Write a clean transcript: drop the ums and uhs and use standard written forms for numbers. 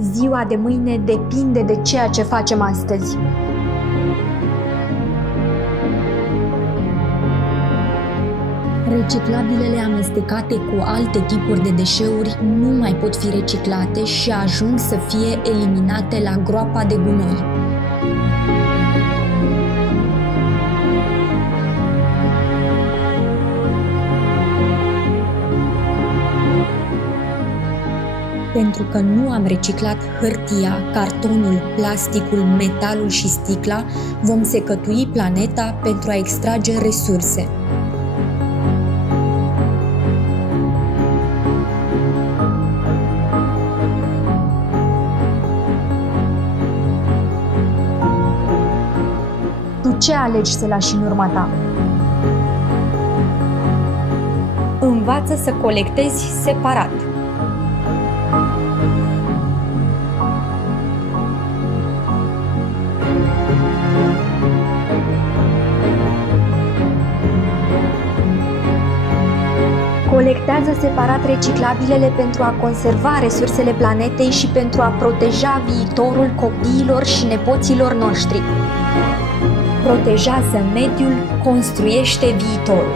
Ziua de mâine depinde de ceea ce facem astăzi. Reciclabilele amestecate cu alte tipuri de deșeuri nu mai pot fi reciclate și ajung să fie eliminate la groapa de gunoi. Pentru că nu am reciclat hârtia, cartonul, plasticul, metalul și sticla, vom secătui planeta pentru a extrage resurse. Tu ce alegi să lași în urma ta? Învață să colectezi separat. Colectează separat reciclabilele pentru a conserva resursele planetei și pentru a proteja viitorul copiilor și nepoților noștri. Protejează mediul, construiește viitorul.